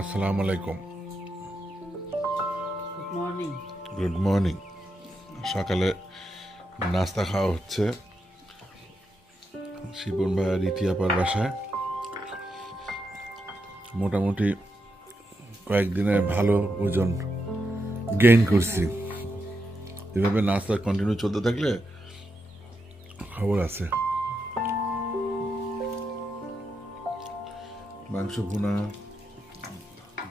আসসালামু আলাইকুম। Morning. Good morning. সকালে নাস্তা খাওয়া হচ্ছে শিপন ভাই আর রীতি আপার বাসায়। মোটামুটি কয়েকদিনে ভালো ওজন গেইন করছি। এভাবে নাস্তা কন্টিনিউ চলতে থাকলে খবর আছে। মাংস ভুনা,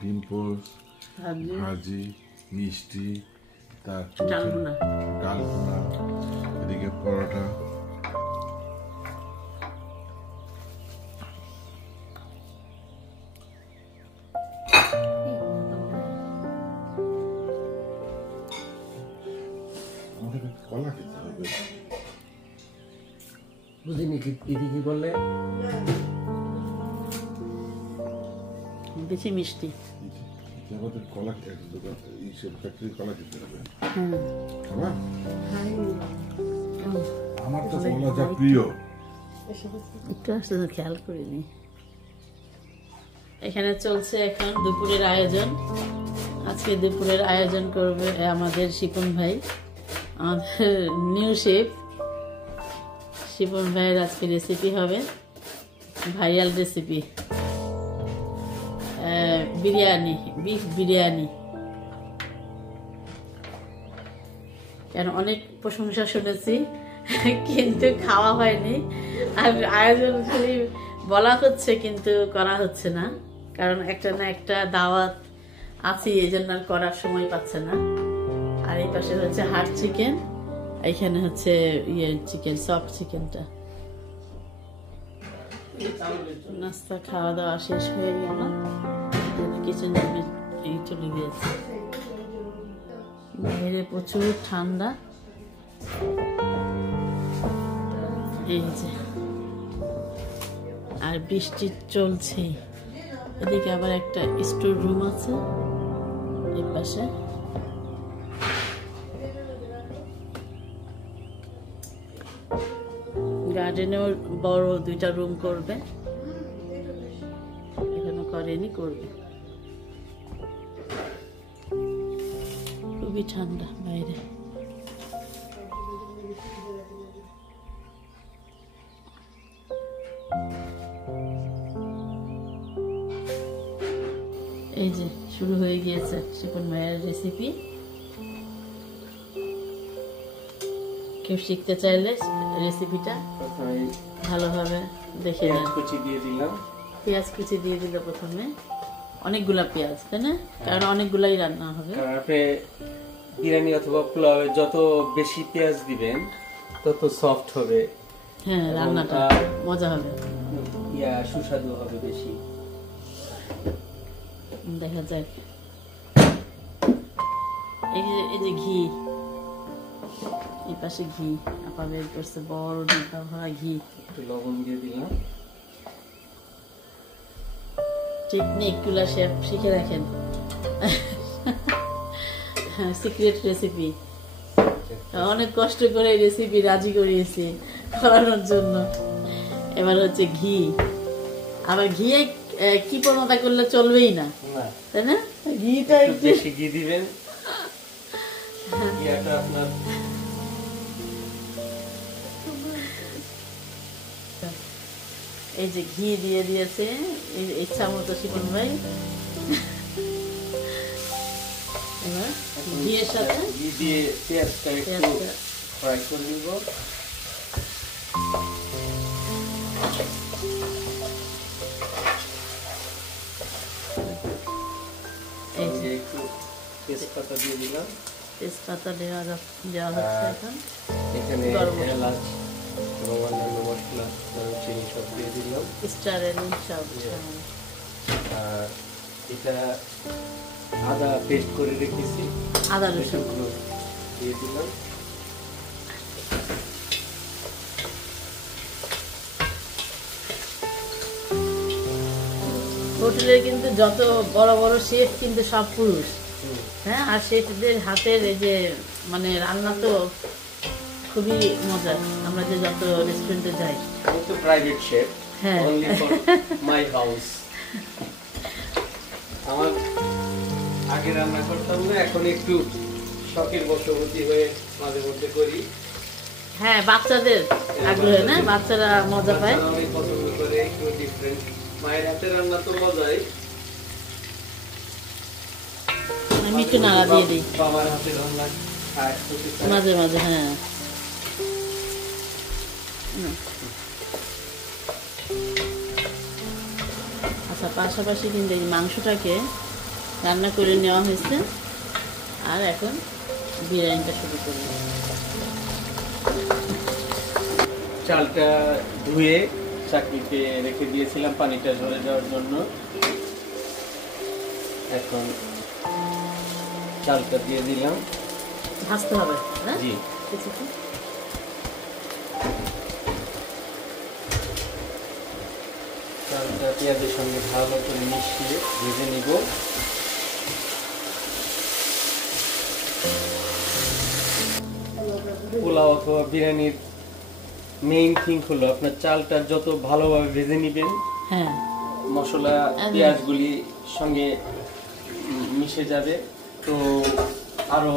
ডিম পোস্ট, ভাজি, মিষ্টি, ডাল ভুনা, এদিকে পরোটা। কলা খেতে হবে। বুঝিনি দিদি কি বললে? বেশি মিষ্টি। আমাদের কলা ফ্যাক্টরি কলা খেতে হবে। আমার তো কলা যা প্রিয়। একটু আসলে খেয়াল করিনি। এখানে চলছে এখন দুপুরের আয়োজন। আজকে দুপুরের আয়োজন করবে আমাদের শিপন ভাই, আমাদের নিউ শেফ। শিপন ভাইয়ের আজকে রেসিপি হবে viral recipe, biryani, beef biryani. কেন অনেক প্রশংসা শুনেছি কিন্তু খাওয়া হয়নি। আর আয়োজন খালি বলা হচ্ছে কিন্তু করা হচ্ছে না, কারণ একটা না একটা দাওয়াত আছে, এই জন্য আর করার সময় পাচ্ছে না। আর এই পাশে হচ্ছে হার্ড চিকেন, এইখানে হচ্ছে চিকেন, সফট চিকেনটা। নাস্তা খাওয়া দাওয়া শেষ হয়ে গেল, কিচেন চলে গিয়েছে। বাইরে প্রচুর ঠান্ডা। এই যে আর বৃষ্টি চলছে। এদিকে আবার একটা স্টোর রুম আছে এই পাশে। গার্ডেনেও বড় দুইটা রুম করবে, এখনো করেনি, করবে। খুবই ঠান্ডা বাইরে। এই যে শুরু হয়ে গিয়েছে শিপন ভাইয়ের রেসিপি। কেউ শিখতে চাইলে রেসিপিটা ভালোভাবে দেখে নেন। পেঁয়াজ কুচি দিয়ে দিল প্রথমে, অনেকগুলা পেঁয়াজ, তাই না? কারণ অনেকগুলাই রান্না হবে। বিরিয়ানি অথবা পোলাওয়ে যত বেশি পেঁয়াজ দিবেন তত সফট হবে। হ্যাঁ, রান্নাটা মজা হবে, সুস্বাদু হবে বেশি। দেখা যাক। এই যে ঘি, এই পাশে ঘি আপা বের করছে, বড় ডিব্বা ভরা ঘি। একটু লবণ দিয়ে দিলাম। টেকনিক গুলা শেফ শিখে রাখেন, সিক্রেট রেসিপি। অনেক কষ্ট করে রেসিপি রাজি করিয়েছি করানোর জন্য। এবার হচ্ছে ঘি। আবার ঘি কি প্রণতা করলে চলবেই না, তাই না? ঘিটা একটু বেশি ঘি দিবেন। আপনার এই যে ঘি দিয়ে দিয়েছে ইচ্ছা মতো শিপন ভাই। এবার ঘিয়ের সাথে ঘি দিয়ে পেঁয়াজটা একটু ফ্রাই করে নিব। এই যে একটু তেজপাতা দিয়ে দিলাম। তেজপাতা দেওয়া হচ্ছে এখন। এখানে এলাচ এবং অন্যান্য মশলা, চিনি সব দিয়ে দিলাম। স্টার এনিং সব। আর এটা আদা পেস্ট করে রেখেছি, আদা রসুন দিয়ে দিলাম। হোটেলের কিন্তু যত বড় বড় শেফ কিন্তু সব পুরুষ। হ্যাঁ, আর শেফদের হাতের এই যে মানে রান্না তো খুবই মজার। আমরা যে যত রেস্টুরেন্টে যাই, আমি তো প্রাইভেট শেফ, হ্যাঁ, only for my house. আমার আগে রান্না করতাম না, এখন একটু শখের বশবর্তী হয়ে মাঝে মধ্যে করি। হ্যাঁ, বাচ্চাদের আগ্রহ না, বাচ্চারা মজা পায়। বাচ্চারা অনেক পছন্দ করে, একটু ডিফারেন্ট। মায়ের হাতের রান্না তো মজাই। আমি একটু নাড়া দিয়ে দিই বাবার হাতের রান্না খায় মাঝে মাঝে। হ্যাঁ, আচ্ছা, পাশাপাশি কিন্তু এই মাংসটাকে রান্না করে নেওয়া হয়েছে, আর এখন বিরিয়ানিটা শুরু করব। চালটা ধুয়ে চাকরিতে রেখে দিয়েছিলাম পানিটা ঝরে যাওয়ার জন্য। এখন চালটা দিয়ে দিলাম। ভাজতে হবে, হ্যাঁ জি, কিছুক্ষণ। চালটা পেঁয়াজের সঙ্গে ভালো করে মিশিয়ে ভেজে নিব। পোলাও অথবা বিরিয়ানির মেইন থিং হলো আপনার চালটা যত ভালোভাবে ভেজে নিবেন, হ্যাঁ, মশলা পেঁয়াজগুলি সঙ্গে মিশে যাবে, তো আরো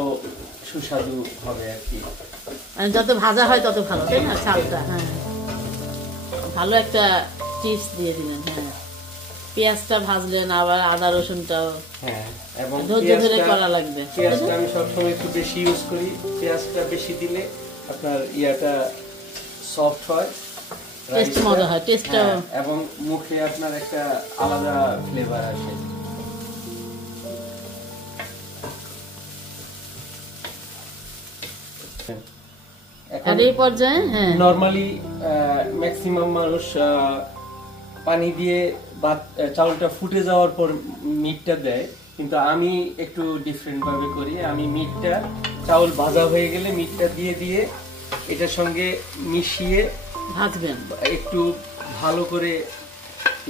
সুস্বাদু হবে আর কি। মানে যত ভাজা হয় তত ভালো, তাই না চালটা? হ্যাঁ, ভালো একটা টিপস দিয়ে দিলেন। হ্যাঁ, পেঁয়াজটা ভাজলেন, আবার আদা রসুনটাও হ্যাঁ, এবং ধৈর্য ধরে করা লাগবে। পেঁয়াজটা আমি সবসময় একটু বেশি ইউজ করি। পেঁয়াজটা বেশি দিলে আপনার ইয়াটা সফট হয়, টেস্ট মজা হয়, টেস্টটা। হ্যাঁ, এবং মুখে আপনার একটা আলাদা ফ্লেভার আসে। আর এই পর্যায়ে হ্যাঁ, নরমালি ম্যাক্সিমাম মানুষ পানি দিয়ে চাউলটা ফুটে যাওয়ার পর মিটটা দেয়, কিন্তু আমি একটু ডিফারেন্ট ভাবে করি। আমি মিটটা চাউল ভাজা হয়ে গেলে মিটটা দিয়ে দিয়ে এটার সঙ্গে মিশিয়ে ভাজবেন, একটু ভালো করে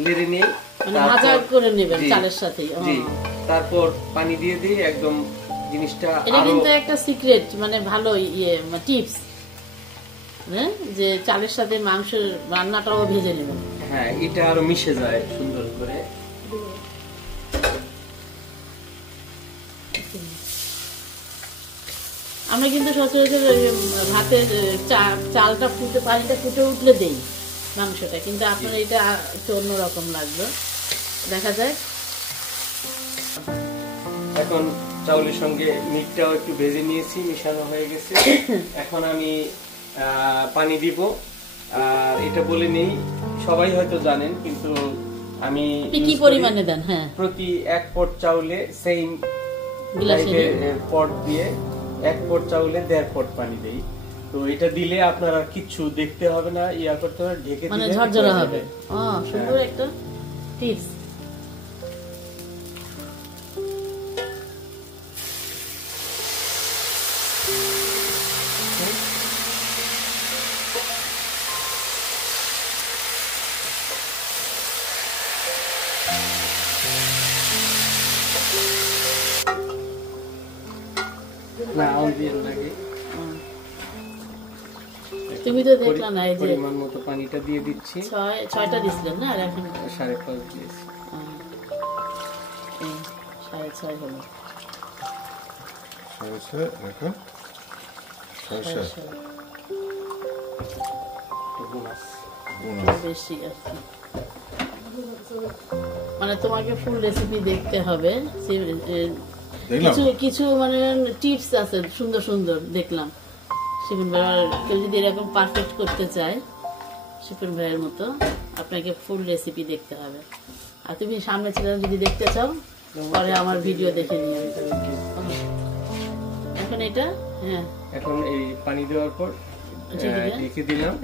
নেড়ে নেই, মানে ভাজা করে নেবেন চালের সাথে। জি, তারপর পানি দিয়ে দিয়ে একদম জিনিসটা এটা আরো। কিন্তু একটা সিক্রেট, মানে ভালো টিপস, হ্যাঁ, যে চালের সাথে মাংসের রান্নাটাও ভেজে নেবেন। হ্যাঁ, এটা আরো মিশে যায় সুন্দর করে। আমরা কিন্তু সচরাচর ভাতের চালটা ফুটে, পানিটা ফুটে উঠলে দেই মাংসটা, কিন্তু আপনার এটা একটু অন্যরকম লাগলো, দেখা যায়। এখন চাউলের সঙ্গে মিটটাও একটু ভেজে নিয়েছি, মিশানো হয়ে গেছে। এখন আমি পানি দিব। আর এটা বলে নেই, সবাই হয়তো জানেন, কিন্তু আমি কি পরিমাণে দেন? হ্যাঁ, প্রতি 1 পট চাউলে সেম পট দিয়ে 1 পট চাউলে 1.5 পট পানি দেই। তো এটা দিলে আপনারা কিছু দেখতে হবে না, ইয়া করতে হবে, ঢেকে মানে দিলে ঝরঝরা হবে। সুন্দর একটা টিপস। না দিয়ে লাগে। তুমি তো দেখলা না, এই যে পরিমাণ মতো পানিটা দিয়ে দিচ্ছি। 6টা দিছিলেন না, আর এখন 5.5 দিয়েছি। 6.5 হলো। 6.5 এখন 6.5 বেশি আর কি। মানে তোমাকে ফুল রেসিপি দেখতে হবে। কিছু কিছু মানে টিপস আছে সুন্দর সুন্দর দেখলাম। শিপন ভাইয়ের, কেউ যদি এরকম পারফেক্ট করতে চায় শিপন ভাইয়ের মতো, আপনাকে ফুল রেসিপি দেখতে হবে। আর তুমি সামনে চ্যানেল যদি দেখতে চাও, পরে আমার ভিডিও দেখে নিও। এখন এটা, হ্যাঁ, এখন এই পানি দেওয়ার পর ঢেকে দিলাম।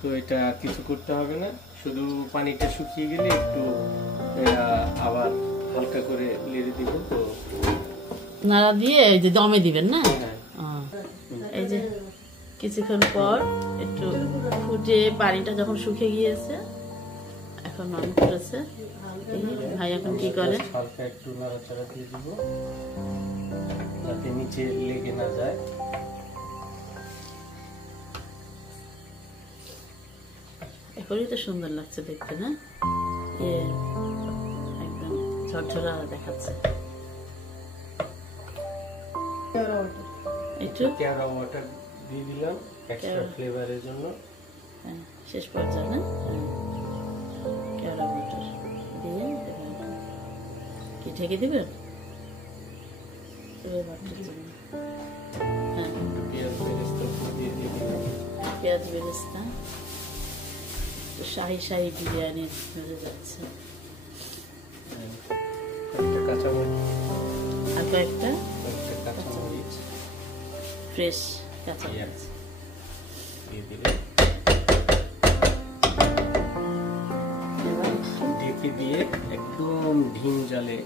তো এটা কিছু করতে হবে না, শুধু পানিটা শুকিয়ে গেলে একটু আবার হালকা করে নেড়ে দিব। তো নাড়া দিয়ে এই যে দমে দিবেন না? হ্যাঁ, এই যে কিছুক্ষণ পর একটু ফুটে পানিটা যখন শুকিয়ে গিয়েছে, এখন মাংস ফুটেছে। ভাই এখন কি করে? হালকা একটু নাড়াচাড়া দিয়ে দিব যাতে নিচে লেগে না যায়। এখনই তো সুন্দর লাগছে দেখতে, না? একদম ঝরঝরা দেখাচ্ছে। একটু কেওড়া ওয়াটার দিয়ে দিলাম এক্সট্রা ফ্লেভারের জন্য। হ্যাঁ, শেষ পর্যায়ে না কেওড়া ওয়াটার দিয়ে দেবেন। কি ঢেকে দেবেন ফ্লেভারটার জন্য? হ্যাঁ, পেঁয়াজ বেরেস্তা দিয়ে দিলাম। পেঁয়াজ বেরেস্তা শাহি শাহি বিরিয়ানি হয়ে যাচ্ছে। একটা কাঁচামরিচ, আর কয়েকটা কাঁচামরিচ ফ্রেশ কাঁচামরিচ দিয়ে দিলে এবার ঢেকে দিয়ে একদম ধিম জালে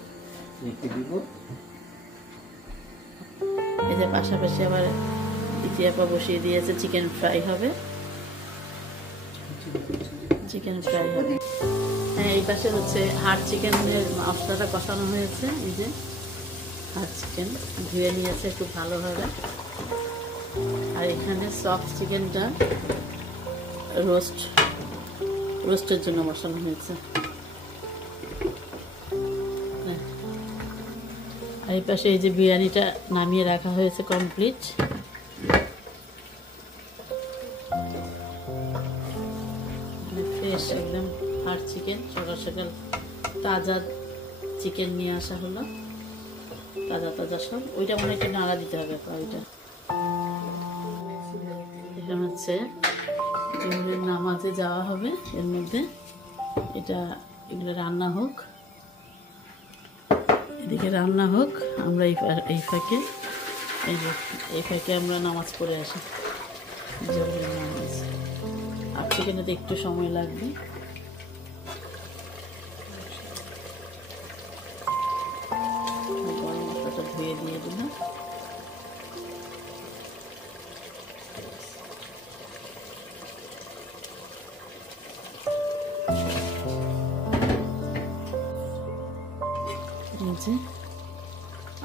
রেখে দিব। এই যে পাশাপাশি আবার ইতিহাপা বসিয়ে দিয়েছে, চিকেন ফ্রাই হবে। চিকেন ফ্রাই হবে। হ্যাঁ, এই পাশে হচ্ছে হাড় চিকেনের মশলাটা কষানো হয়েছে। এই যে হাড় চিকেন ধুয়ে নিয়েছে একটু ভালোভাবে। আর এখানে সফট চিকেনটা রোস্টের জন্য বসানো হয়েছে। আর এই পাশে এই যে বিরিয়ানিটা নামিয়ে রাখা হয়েছে কমপ্লিট। ফ্রেশ একদম হাড় চিকেন, সকাল সকাল তাজা চিকেন নিয়ে আসা হলো, তাজা তাজা সব। ওইটা মনে একটু নাড়া দিতে হবে। ওইটা এখানে হচ্ছে জোহরের নামাজে যাওয়া হবে। এর মধ্যে এগুলো রান্না হোক, এদিকে রান্না হোক, আমরা এই ফাঁকে আমরা নামাজ পড়ে আসি, জোহরের নামাজ। আর চিকেনেতে একটু সময় লাগবে। গরম মশলাটা ধুয়ে দিয়ে দিলাম।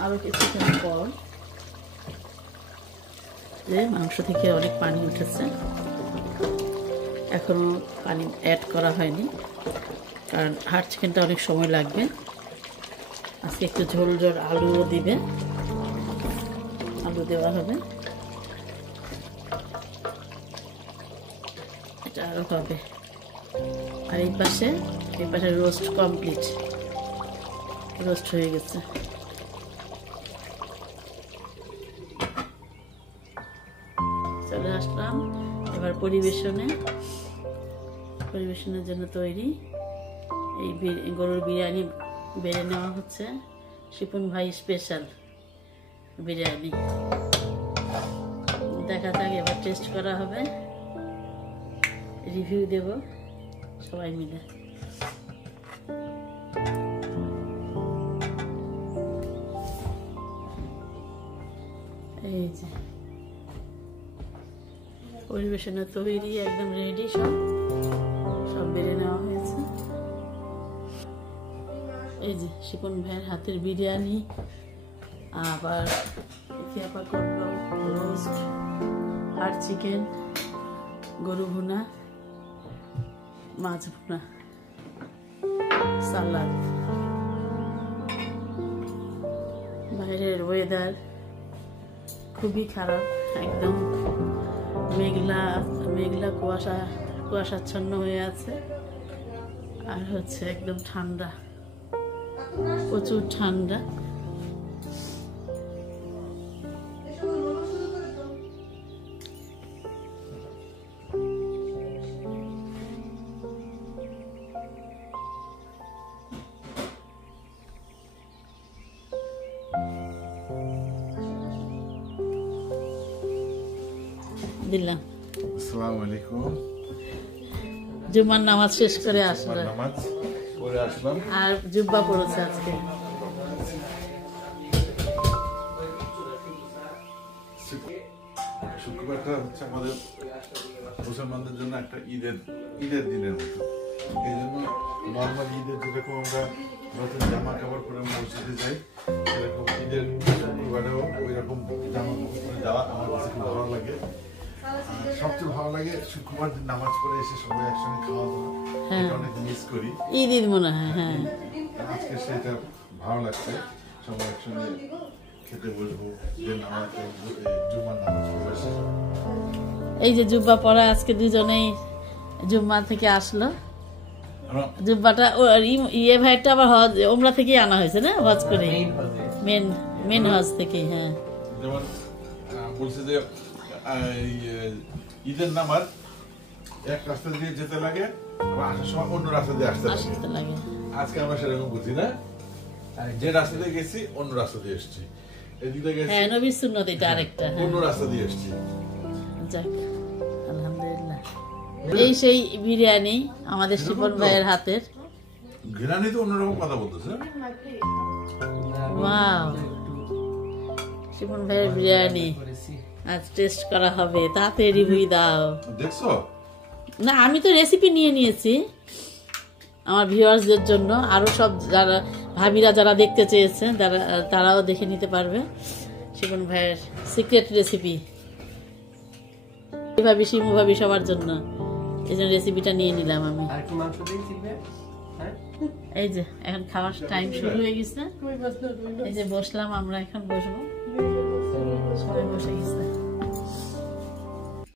আরো কিছুক্ষণ পর যে মাংস থেকে অনেক পানি উঠেছে, এখনো পানি অ্যাড করা হয়নি কারণ হাড় চিকেনটা অনেক সময় লাগবে। আজকে একটু ঝোল ঝোল আলুও দিবে, আলু দেওয়া হবে। এটা আরো হবে। আর এই পাশে রোস্ট কমপ্লিট, রোস্ট হয়ে গেছে। চলে আসলাম এবার পরিবেশনের জন্য তৈরি। এই গরুর বিরিয়ানি বেড়ে নেওয়া হচ্ছে, শিপন ভাই স্পেশাল বিরিয়ানি। দেখা যাক, এবার টেস্ট করা হবে, রিভিউ দেব সবাই মিলে। এই যে পরিবেশনের তৈরি, একদম রেডি, সব বেড়ে নেওয়া হয়েছে। এই যে শিপন ভাইয়ের হাতের বিরিয়ানি, আবার ইতিহাপা করলো রোস্ট, হাড় চিকেন, গরু ভুনা, মাছ ভুনা, সালাদ। বাইরের ওয়েদার খুবই খারাপ, একদম মেঘলা কুয়াশাচ্ছন্ন হয়ে আছে। আর হচ্ছে একদম ঠান্ডা, প্রচুর ঠান্ডা। দিলাম। আসসালামু আলাইকুম। জুম্মার নামাজ শেষ করে আসলাম, নামাজ পড়ে আসলাম। আর জুব্বা পড়েছে আজকে। শুক্রবারটা হচ্ছে আমাদের মুসলমানদের জন্য একটা ঈদের দিনের মতো। এই জন্য নর্মাল ঈদের যেরকম আমরা নতুন জামা কাপড় পরে মসজিদে যাই, সেরকম ঈদের শুক্রবারেও ওই রকম জামা কাপড় পরে যাওয়া আমার কাছে খুব ভালো লাগে। সবচেয়ে ভালো লাগে শুক্রবার দিন নামাজ পড়ে এসে সবাই একসঙ্গে খাওয়া দাওয়া, এটা অনেক মিস করি। ঈদ মনে হয়। হ্যাঁ, আজকে সেটা ভালো লাগছে, সবাই একসঙ্গে খেতে বসবো, যে নামাজ জুম্মার নামাজ পড়ে। এই যে জুব্বা পরা আজকে দুজনেই জুম্মা থেকে আসলো। জুব্বাটা ইয়ে ভাইটা আবার হজ ওমরা থেকেই আনা হয়েছে না, হজ করে মেন হজ থেকে। হ্যাঁ, যেমন বলছে যে ঈদের নামাজ এক রাস্তা দিয়ে যেতে লাগে, আবার আসার সময় অন্য রাস্তা দিয়ে আসতে লাগে। আজকে আমরা সেরকম বুঝি না, যে রাস্তা দিয়ে গেছি অন্য রাস্তা দিয়ে এসেছি, এদিকে গেছি হ্যাঁ নবীর সুন্নত এটা আরেকটা। অন্য রাস্তা দিয়ে এসেছি। যাক আলহামদুলিল্লাহ। এই সেই বিরিয়ানি আমাদের শিপন ভাইয়ের হাতের। ঘেরানি তো অন্যরকম কথা বলতেছে। ওয়াও, শিপন ভাইয়ের বিরিয়ানি আজ টেস্ট করা হবে, তাতে রিভিউ দাও। দেখছো না, আমি তো রেসিপি নিয়ে নিয়েছি আমার ভিউয়ার্সদের জন্য, আরো সব যারা ভাবিরা যারা দেখতে চেয়েছেন তারাও দেখে নিতে পারবে শিপন ভাইয়ের সিক্রেট রেসিপি। ভাবি শিমু ভাবি সবার জন্য এই জন্য রেসিপিটা নিয়ে নিলাম আমি। এই যে এখন খাওয়ার টাইম শুরু হয়ে গেছে, এই যে বসলাম আমরা, এখন বসবো, সবাই বসে গেছে।